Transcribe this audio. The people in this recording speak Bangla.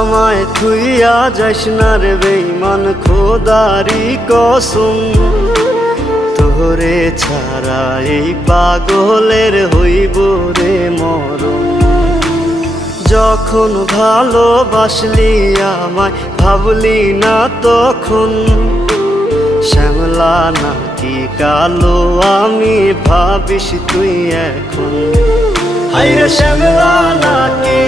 আমায় থুইয়া যাস না রে বেঈমান খোদারি কসম, তোরে ছাড়া এই পাগলের হইব রে মরণ। যখন ভালোবাসলি আমায় ভাবলি না তখন, শ্যামলা নাকি কালো আমি ভাবিস তুই এখন। হায়রে শ্যামলা নাকি